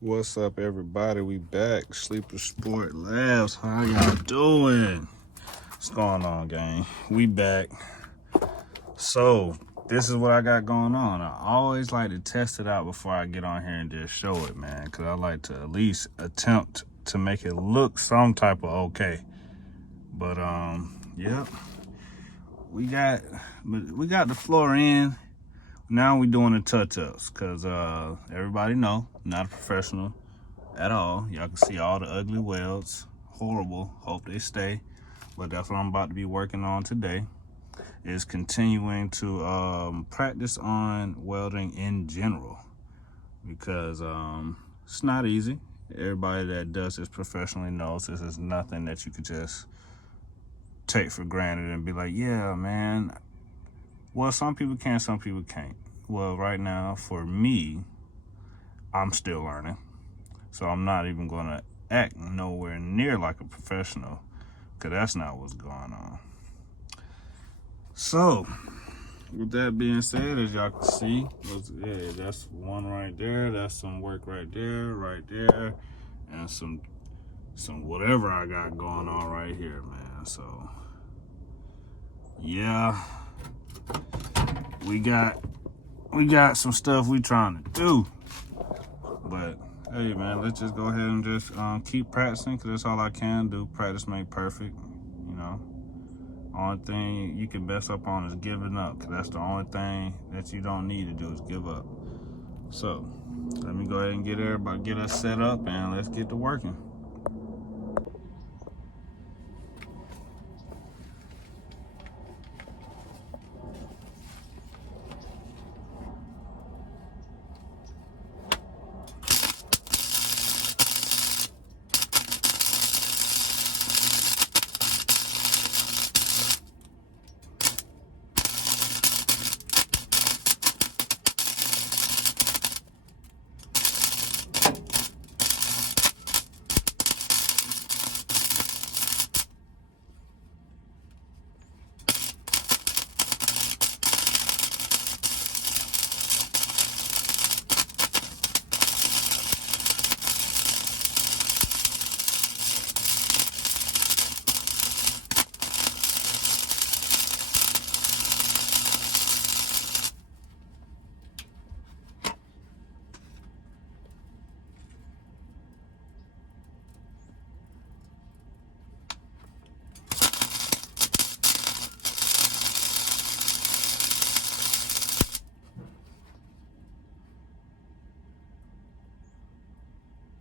What's up, everybody? We back. Sleeper Sport Labs. How y'all doing? What's going on, gang? We back. So, this is what I got going on. I always like to test it out before I get on here and just show it, man. Because I like to at least attempt to make it look some type of okay. But, yeah. We got the floor in. Now we doing the touch-ups. Because everybody know, not a professional at all. Y'all can see all the ugly welds. Horrible. Hope they stay. But that's what I'm about to be working on today, is continuing to practice on welding in general, because it's not easy. Everybody that does this professionally knows this is nothing that you could just take for granted and be like, yeah, man. Well, some people can, some people can't. Well, right now, for me, I'm still learning. So I'm not even going to act nowhere near like a professional, because that's not what's going on. So, with that being said, as y'all can see, that's one right there. That's some work right there, and some whatever I got going on right here, man. So, yeah, we got some stuff we trying to do, but hey, man, let's just go ahead and just keep practicing, because that's all I can do. Practice make perfect, you know. Only thing you can mess up on is giving up, because that's the only thing that you don't need to do is give up. So, let me go ahead and get us set up, and let's get to working.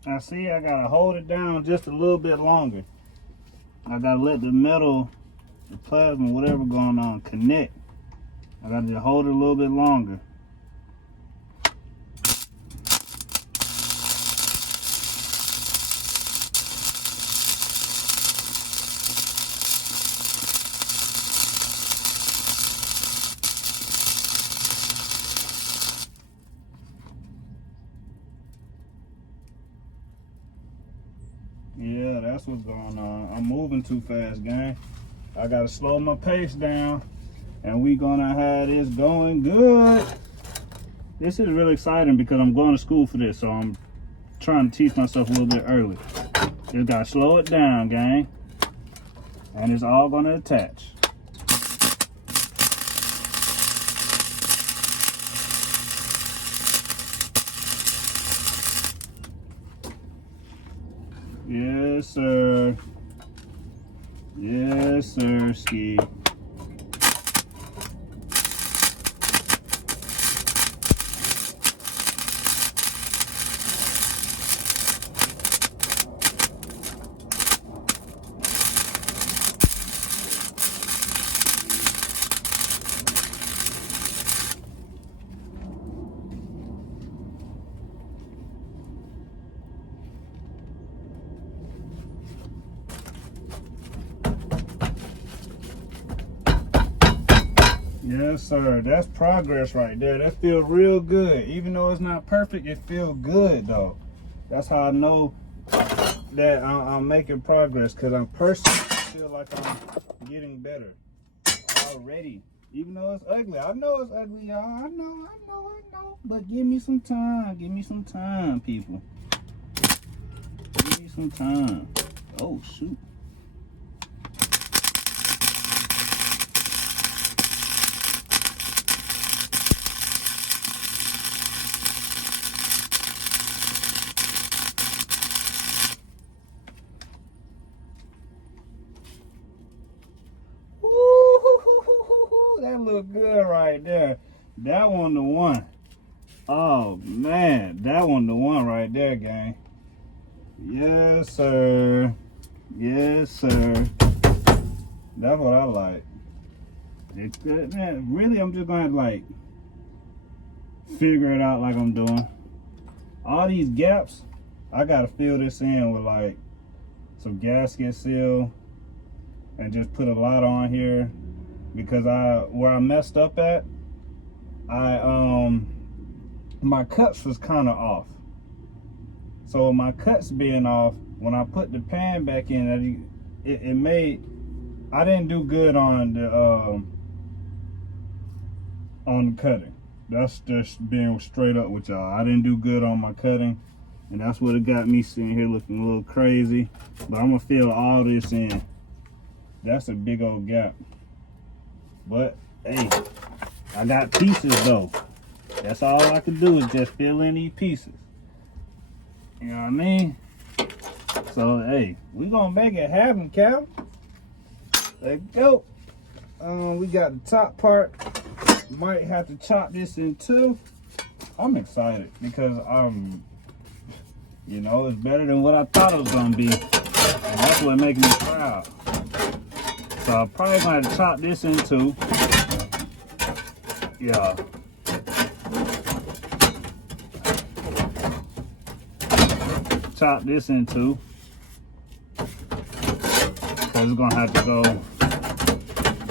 Now see, I gotta hold it down just a little bit longer. I gotta let the metal, the plasma, whatever going on, connect. I gotta just hold it a little bit longer. Yeah, that's what's going on. I'm moving too fast, gang. I gotta slow my pace down, and we gonna have this going good. This is really exciting because I'm going to school for this, so I'm trying to teach myself a little bit early. Just gotta slow it down, gang, and it's all gonna attach. Yes, sir. Yes, sir, Ski. Yes, sir. That's progress right there. That feels real good. Even though it's not perfect, it feels good, though. That's how I know that I'm making progress, because I'm personally feel like I'm getting better already. Even though it's ugly. I know it's ugly, y'all. I know. But give me some time. Give me some time, people. Give me some time. Oh, shoot. Woo-hoo-hoo-hoo-hoo-hoo. That look good right there. That one the one. Oh man, that one the one right there, gang. Yes, sir. Yes, sir. That's what I like. It's good, man. Really, I'm just gonna like figure it out like I'm doing. All these gaps, I gotta fill this in with like some gasket seal and just put a lot on here because where I messed up at, my cuts was kind of off. So my cuts being off, when I put the pan back in, it made, I didn't do good on the cutting. That's just being straight up with y'all. I didn't do good on my cutting, and that's what it got me sitting here looking a little crazy. But I'm gonna fill all this in. That's a big old gap. But hey, I got pieces though. That's all I can do is just fill in these pieces. You know what I mean? So hey, we gonna make it happen, Cal. Let's go. We got the top part. Might have to chop this in two. I'm excited because you know, it's better than what I thought it was gonna be, and that's what makes me proud. So I'm probably gonna have to chop this in two. Yeah. Chop this in two. Because it's gonna have to go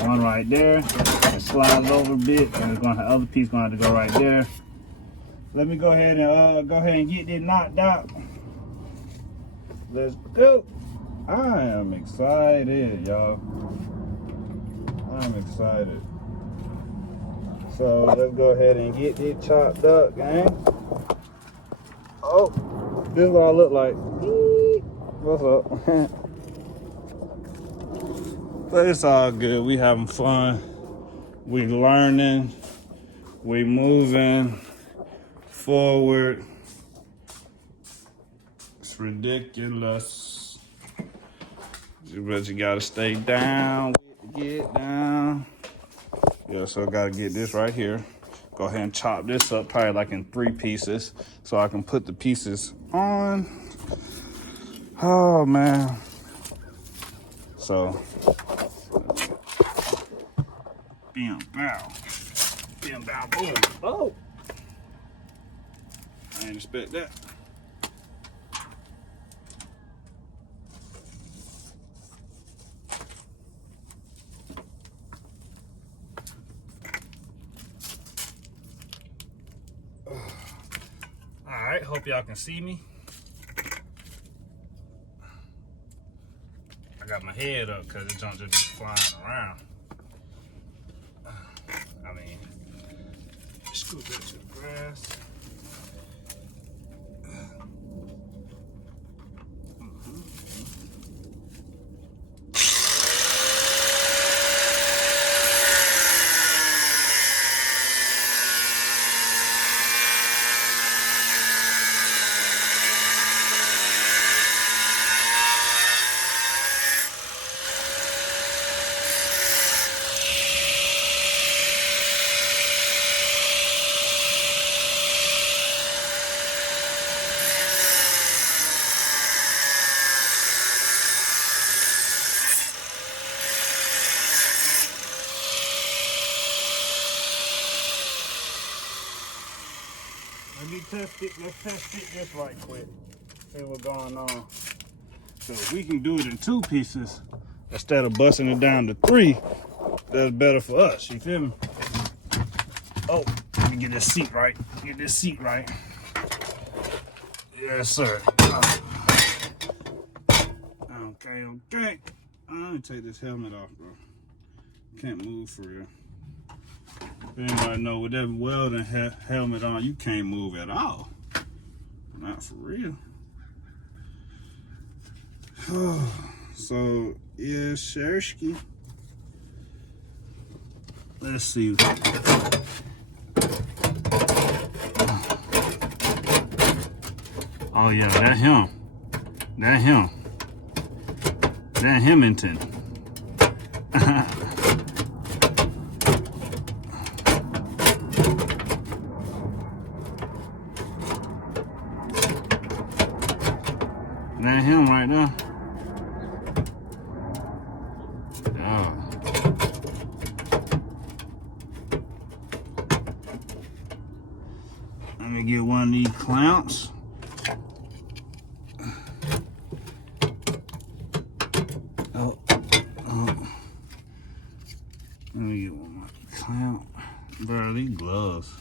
one right there. Slide it over a bit, and it's gonna have, other piece gonna have to go right there. Let me go ahead and get this knocked out. Let's go. I am excited, y'all. I'm excited. So let's go ahead and get this chopped up, gang. Oh, this is what I look like. What's up? But it's all good. We having fun. We learning. We moving forward. It's ridiculous. But you gotta stay down. Get down. Yeah, so I gotta get this right here. Go ahead and chop this up probably like in 3 pieces so I can put the pieces on. Oh man. So bam, bow. Bam, bow, boom. Oh! I didn't expect that. Alright, hope y'all can see me. I got my head up because the junk just flying around. I mean, scoop that to the grass. Let me test it. Let's test it this right quick. See what's going on. So if we can do it in 2 pieces instead of busting it down to 3, that's better for us. You feel me? Oh, let me get this seat right. Get this seat right. Yes, sir. Okay, okay. I'm gonna take this helmet off, bro. Can't move for real. If anybody know with that welding helmet on, you can't move at all. Not for real. So, yeah, Shersky. Let's see. Oh, yeah, that him. That him. That Hemington. That him right there. Yeah. Let me get one of these clamps. Oh. Let me get one more clamp. Bro, these gloves.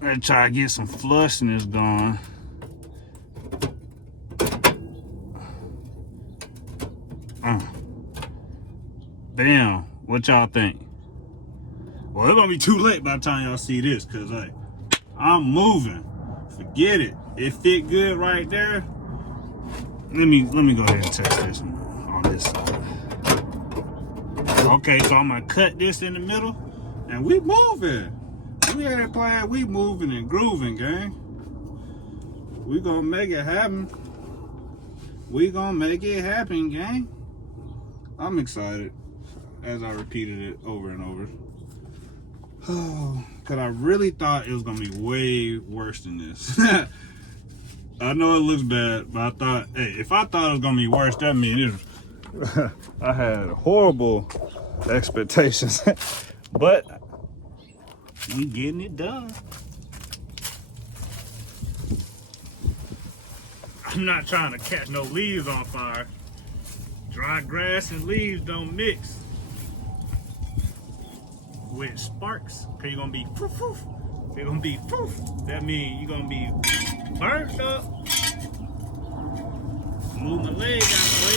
I try to get some flushness going. Bam. What y'all think? Well, it's gonna be too late by the time y'all see this, cause like I'm moving. Forget it. It fit good right there. Let me go ahead and test this on this side. Okay, so I'm gonna cut this in the middle, and we moving. We ain't playing, we moving and grooving, gang. We gonna make it happen. We gonna make it happen, gang. I'm excited, as I repeated it over and over. Oh, cause I really thought it was gonna be way worse than this. I know it looks bad, but I thought, hey, if I thought it was gonna be worse, that means I had horrible expectations. But we getting it done. I'm not trying to catch no leaves on fire. Dry grass and leaves don't mix with sparks. Cause you're gonna be poof poof. You're gonna be poof. That means you're gonna be burnt up. Move my leg out of the way.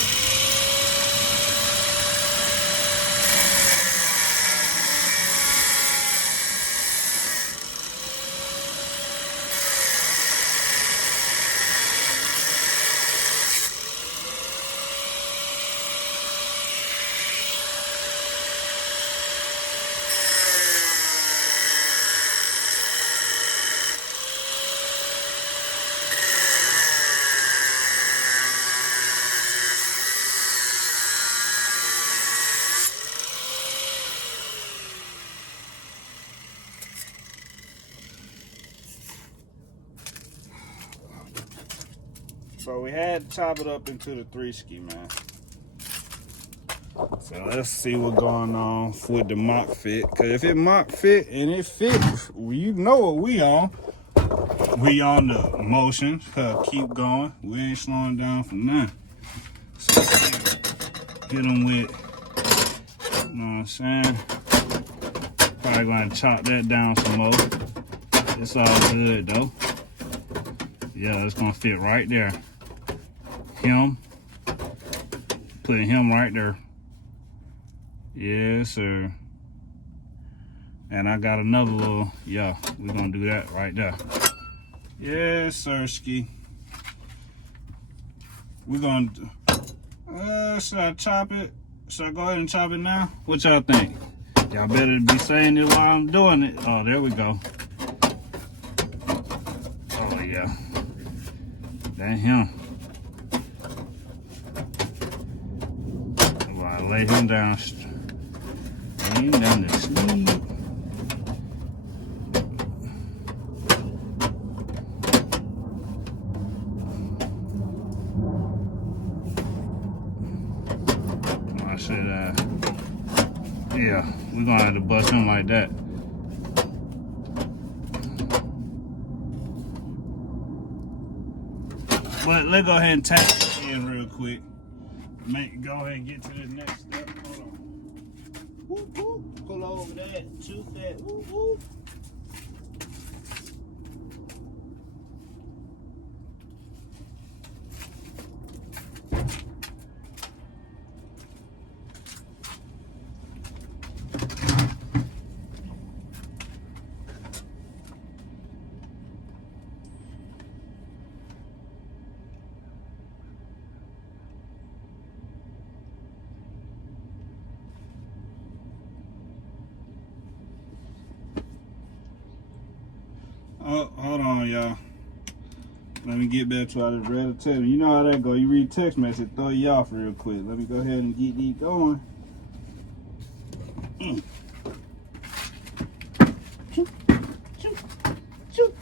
So we had to chop it up into the 3-ski, man. So let's see what's going on with the mock fit. Cause if it mock fit and it fit, well, you know what we on. We on the motion. Keep going. We ain't slowing down for nothing. So hit them with, you know what I'm saying? Probably gonna chop that down some more. It's all good though. Yeah, it's gonna fit right there. Him. Putting him right there. Yes, sir. And I got another little, yeah, we're gonna do that right there. Yes, sir, ski. We're gonna, should I chop it? Should I go ahead and chop it now? What y'all think? Y'all better be saying it while I'm doing it. Oh, there we go. Oh, yeah. That him. Well, I lay him down. Lay him down to sleep. I should, yeah, we're gonna have to bust him like that. But let's go ahead and tap it in real quick. Go ahead and get to the next step. Hold on. Whoop, whoop. Pull over that. Too fat. Whoop, whoop. Oh, hold on, y'all. Let me get back to what I was ready to tell you. You know how that go. You read text message, throw you off real quick. Let me go ahead and get these going. Choo, choo, choo.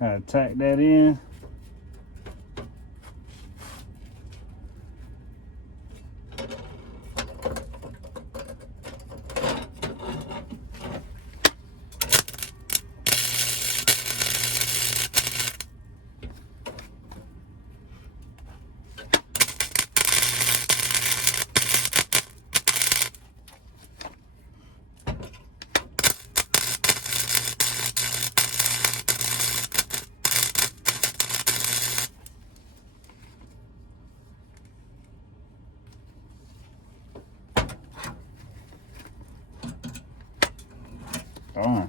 I tack that in. Darn.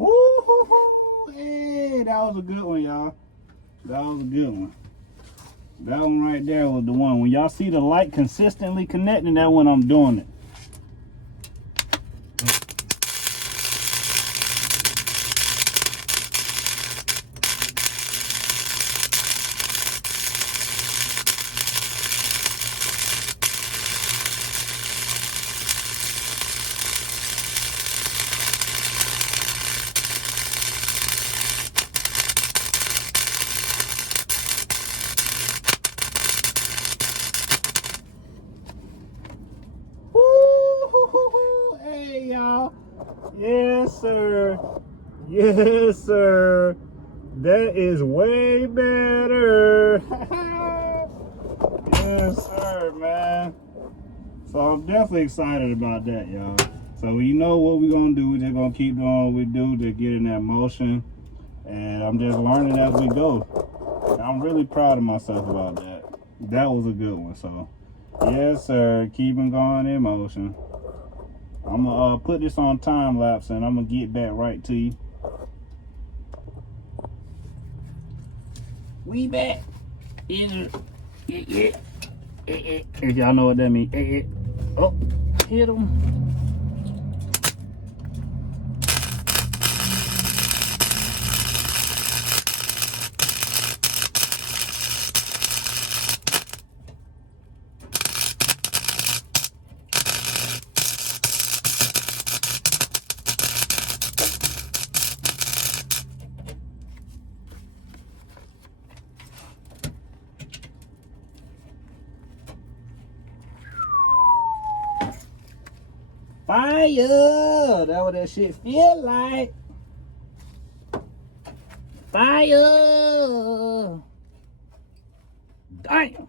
Ooh, hey, that was a good one, y'all. That was a good one. That one right there was the one. When y'all see the light consistently connecting, that when I'm doing it. Hey, y'all. Yes, sir. Yes, sir. That is way better. Yes, sir, man. So I'm definitely excited about that, y'all. So you know what we're gonna do. We're just gonna keep doing what we do to get in that motion. And I'm just learning as we go. I'm really proud of myself about that. That was a good one. So yes, sir. Keeping going in motion. I'm gonna put this on time lapse and I'm gonna get back right to you. We back. If y'all know what that means. Oh, hit him. Fire! That's what that shit feel like. Fire! Damn!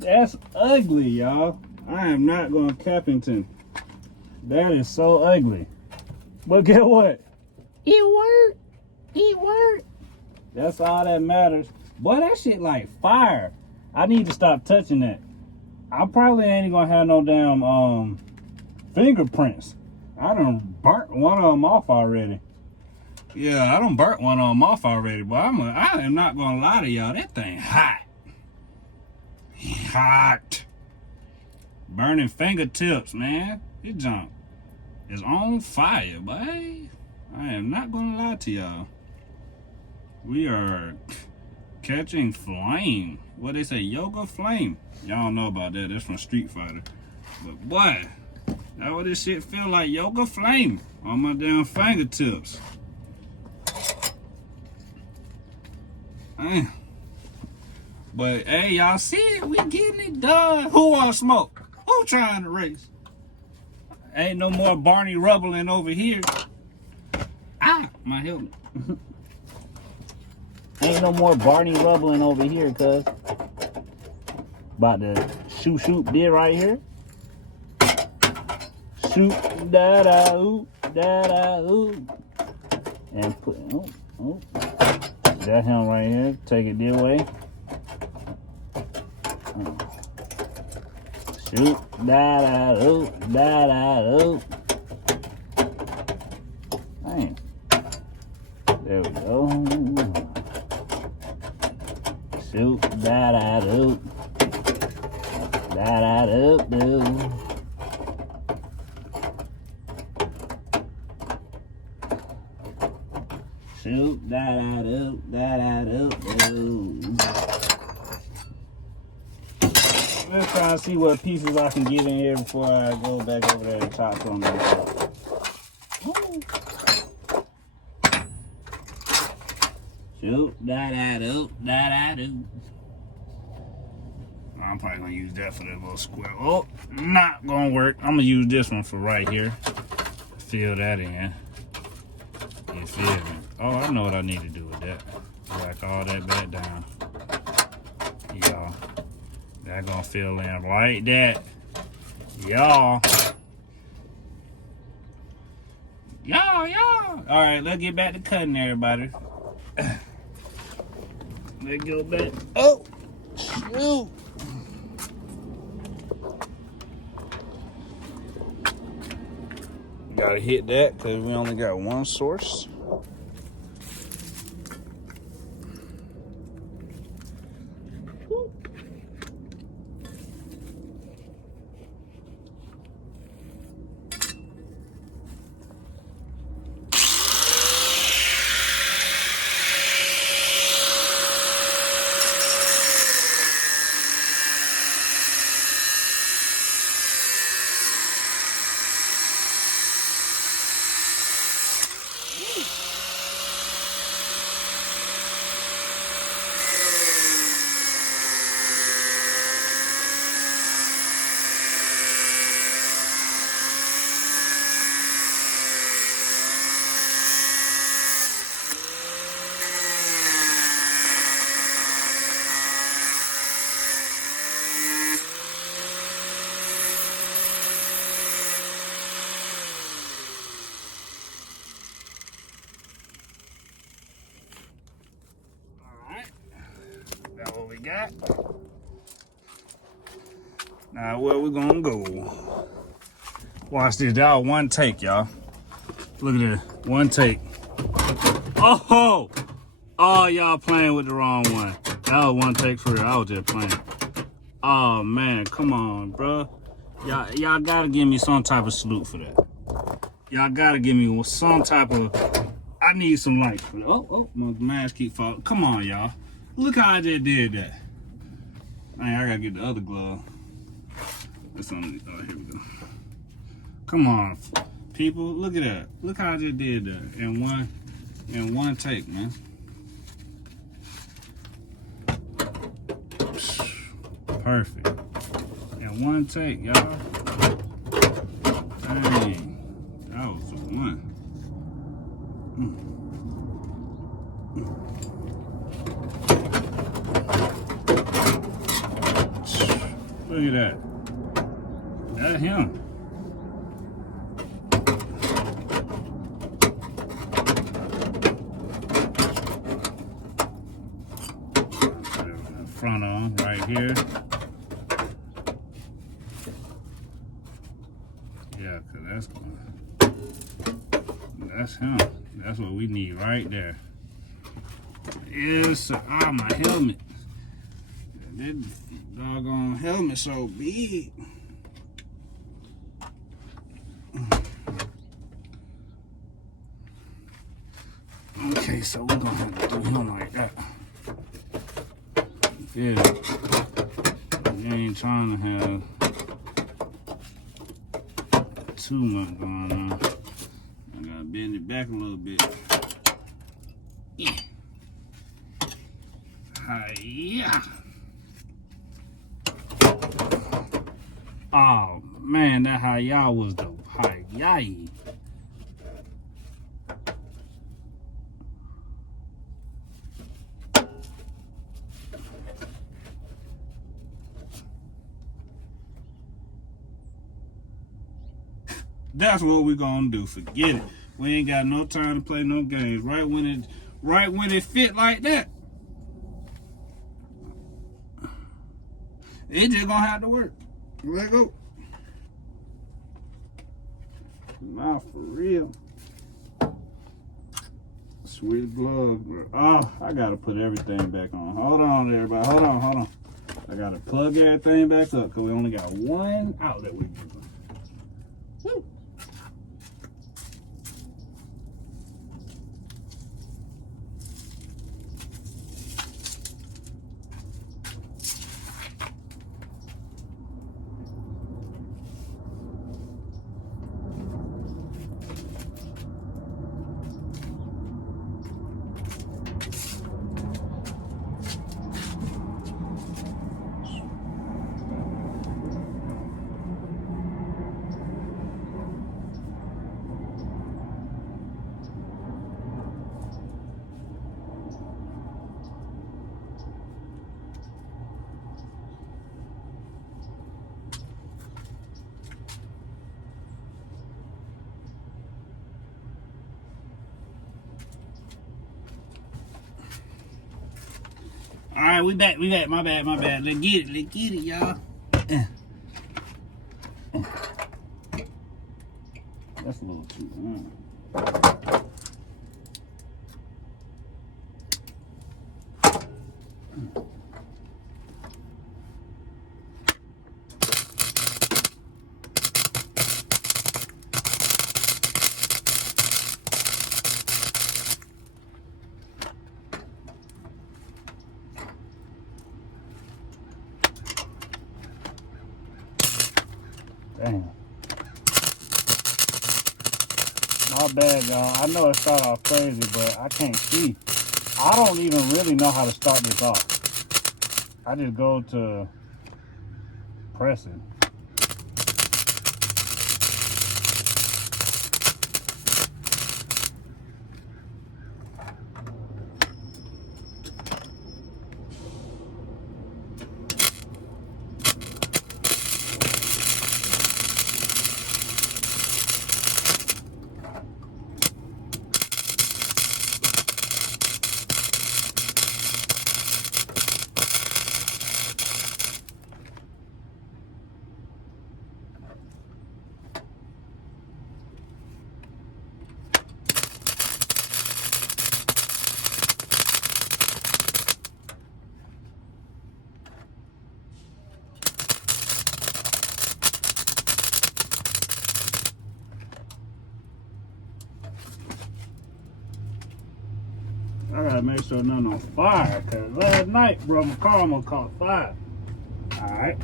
That's ugly, y'all. I am not going to Cappington. That is so ugly. But get what? It worked. It worked. That's all that matters. Boy, that shit like fire. I need to stop touching that. I probably ain't gonna have no damn fingerprints. I done burnt one of them off already. Yeah, I done burnt one of them off already. But I am not gonna lie to y'all. That thing hot. Hot. Burning fingertips, man. This junk is on fire, boy. I am not gonna lie to y'all. We are catching flame. What they say, yoga flame. Y'all don't know about that. That's from Street Fighter. But boy, that's what this shit feel like, yoga flame on my damn fingertips. Man. But hey, y'all see it? We getting it done. Who want to smoke? Who trying to race? Ain't no more Barney rubbling over here. Ah, my helmet. Ain't no more Barney rubbling over here, cuz. About to shoot did right here. Shoot, da-da-ooh, da-da-ooh. And put, oh. That him right here. Take it this way. Shoot, da-da-ooh, da-da-ooh. Dang. There we go. Shoot, da-da-ooh. Da-da-doo-doo. Shoot, da-da-doo, da-da-doo-doo. Let's try and see what pieces I can get in here before I go back over there and chop some of this up. Shoot, da-da-doo, da-da-doo. I'm probably gonna use that for that little square. Oh, not gonna work. I'm gonna use this one for right here. Fill that in. You feel me? Oh, I know what I need to do with that. Whack all that back down. Y'all. That gonna fill in like that. Y'all. Alright, let's get back to cutting, everybody. Let's go back. Oh, shoot. Gotta hit that because we only got one source. Now where we gonna go? Watch this. That was one take, y'all. Look at this. One take. Oh! Oh, y'all playing with the wrong one. That was one take for real. I was just playing. Oh, man. Come on, bro. Y'all gotta give me some type of salute for that. Y'all gotta give me some type of... I need some light for that. Oh, my mask keep falling. Come on, y'all. Look how I just did that. Man, I gotta get the other glove. That's on. Oh, here we go. Come on, people. Look at that. Look how I just did that in one take, man. Perfect. In one take, y'all. Dang. That was the one. Look at that. That's him. Front on right here. Yeah, cause that's him. That's what we need right there. Yes, sir. Ah, my helmet. That doggone helmet so big. Okay, so we're gonna have to do him like that. Yeah. We ain't trying to have too much going on. I gotta bend it back a little bit. Yeah. Hi-ya. Oh man, that hi-ya was the hi-ya. That's what we're gonna do. Forget it. We ain't got no time to play no games. Right when it fit like that, it just gonna have to work. Let go. Nah, for real. Sweet glove, bro. Oh, I gotta put everything back on. Hold on, everybody. Hold on. I gotta plug everything back up because we only got one outlet we can do. Woo. All right, we back. My bad. Let's get it, y'all. That's a little too. Damn. My bad, y'all. I know it started off crazy, but I can't see. I don't even really know how to start this off. I just go to pressing. gotta make sure nothing on fire, cause last night, bro, my car almost caught fire. All right.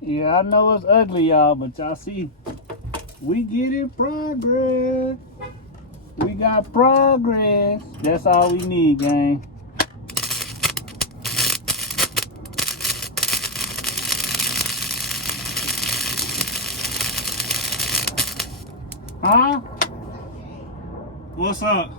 Yeah, I know it's ugly, y'all, but y'all see, we get in progress. We got progress. That's all we need, gang. Huh? What's up?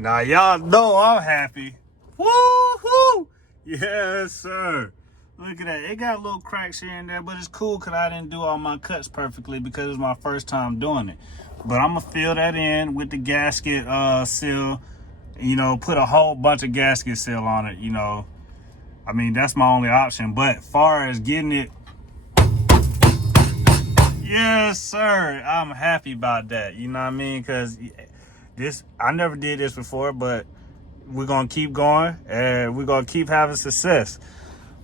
Now y'all know I'm happy. Woo-hoo! Yes, sir. Look at that. It got little cracks here and there, but it's cool because I didn't do all my cuts perfectly because it's my first time doing it. But I'm going to fill that in with the gasket seal. You know, put a whole bunch of gasket seal on it, you know. I mean, that's my only option. But far as getting it, yes, sir. I'm happy about that. You know what I mean? Because I never did this before, but we're going to keep going and we're going to keep having success.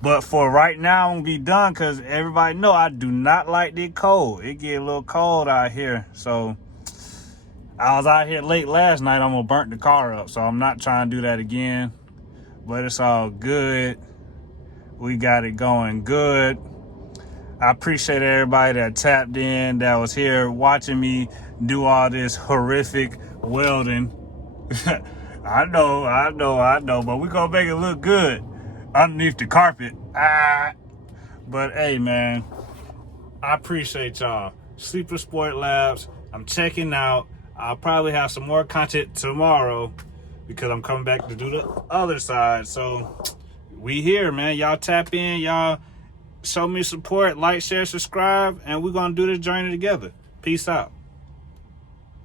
But for right now, I'm going to be done because everybody know I do not like the cold. It get a little cold out here. So I was out here late last night. I almost burnt the car up. So I'm not trying to do that again. But it's all good. We got it going good. I appreciate everybody that tapped in, that was here watching me do all this horrific welding. I know, but we're gonna make it look good underneath the carpet. But hey, man, I appreciate y'all. Sleeper Sport Labs, I'm checking out. I'll probably have some more content tomorrow because I'm coming back to do the other side. So we here, man. Y'all tap in, y'all show me support, like, share, subscribe, and we're gonna do this journey together. Peace out.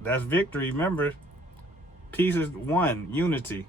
That's victory. Remember, peace is one, unity.